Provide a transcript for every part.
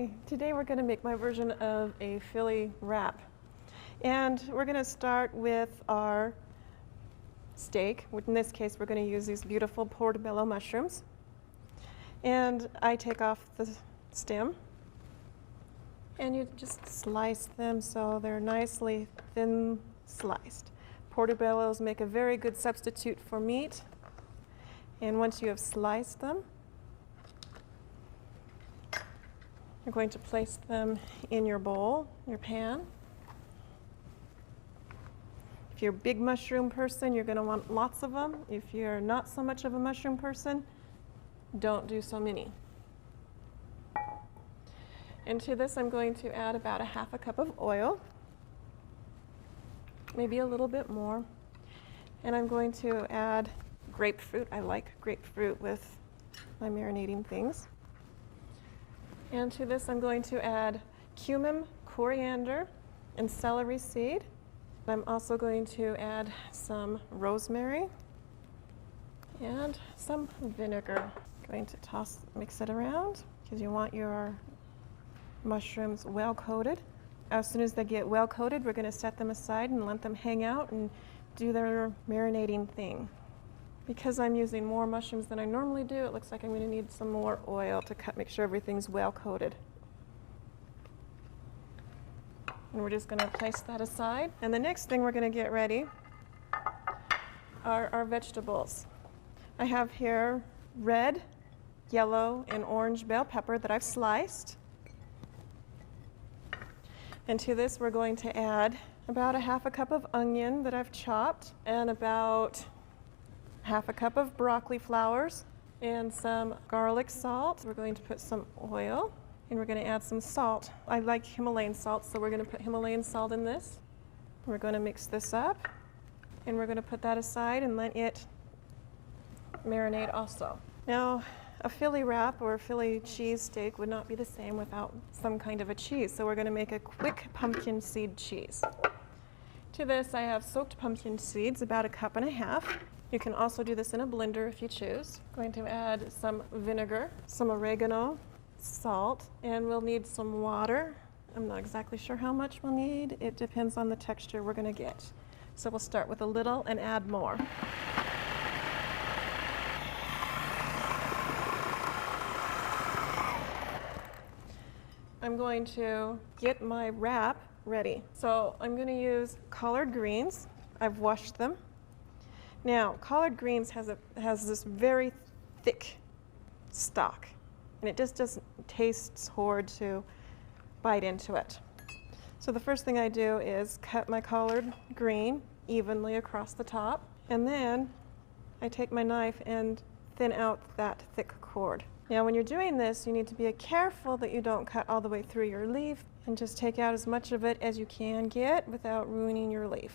Hi, today we're going to make my version of a Philly wrap. And we're going to start with our steak. In this case, we're going to use these beautiful portobello mushrooms. And I take off the stem. And you just slice them so they're nicely thin sliced. Portobellos make a very good substitute for meat. And once you have sliced them, you're going to place them in your bowl, your pan. If you're a big mushroom person, you're going to want lots of them. If you're not so much of a mushroom person, don't do so many. And to this, I'm going to add about 1/2 cup of oil, maybe a little bit more. And I'm going to add grapefruit. I like grapefruit with my marinating things. And to this, I'm going to add cumin, coriander, and celery seed. I'm also going to add some rosemary and some vinegar. I'm going to mix it around because you want your mushrooms well coated. As soon as they get well coated, we're going to set them aside and let them hang out and do their marinating thing. Because I'm using more mushrooms than I normally do, it looks like I'm going to need some more oil to make sure everything's well coated. And we're just going to place that aside. And the next thing we're going to get ready are our vegetables. I have here red, yellow, and orange bell pepper that I've sliced. And to this, we're going to add about 1/2 cup of onion that I've chopped and about 1/2 cup of broccoli flowers and some garlic salt. We're going to put some oil and we're going to add some salt. I like Himalayan salt, so we're going to put Himalayan salt in this. We're going to mix this up and we're going to put that aside and let it marinate also. Now, a Philly wrap or a Philly cheese steak would not be the same without some kind of a cheese, so we're going to make a quick pumpkin seed cheese. To this, I have soaked pumpkin seeds, about 1.5 cups. You can also do this in a blender if you choose. I'm going to add some vinegar, some oregano, salt, and we'll need some water. I'm not exactly sure how much we'll need. It depends on the texture we're going to get. So we'll start with a little and add more. I'm going to get my wrap ready. So I'm going to use collard greens. I've washed them. Now, collard greens has this very thick stalk, and it just doesn't taste horrid to bite into it. So the first thing I do is cut my collard green evenly across the top, and then I take my knife and thin out that thick cord. Now, when you're doing this, you need to be careful that you don't cut all the way through your leaf, and just take out as much of it as you can get without ruining your leaf.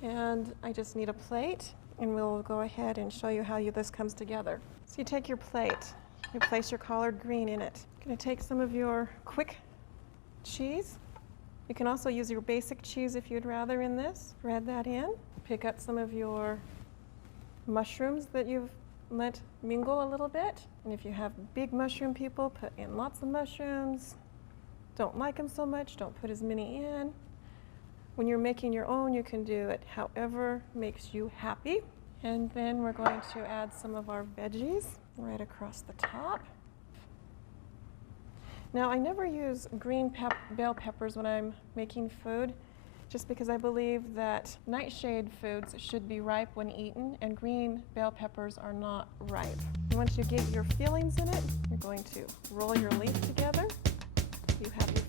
And I just need a plate, and we'll go ahead and show you how this comes together. So you take your plate, you place your collard green in it. You're going to take some of your quick cheese. You can also use your basic cheese if you'd rather in this. Spread that in. Pick up some of your mushrooms that you've let mingle a little bit. And if you have big mushroom people, put in lots of mushrooms. Don't like them so much, don't put as many in. When you're making your own, you can do it however makes you happy. And then we're going to add some of our veggies right across the top. Now, I never use green bell peppers when I'm making food, just because I believe that nightshade foods should be ripe when eaten, and green bell peppers are not ripe. And once you get your fillings in it, you're going to roll your leaf together. You have your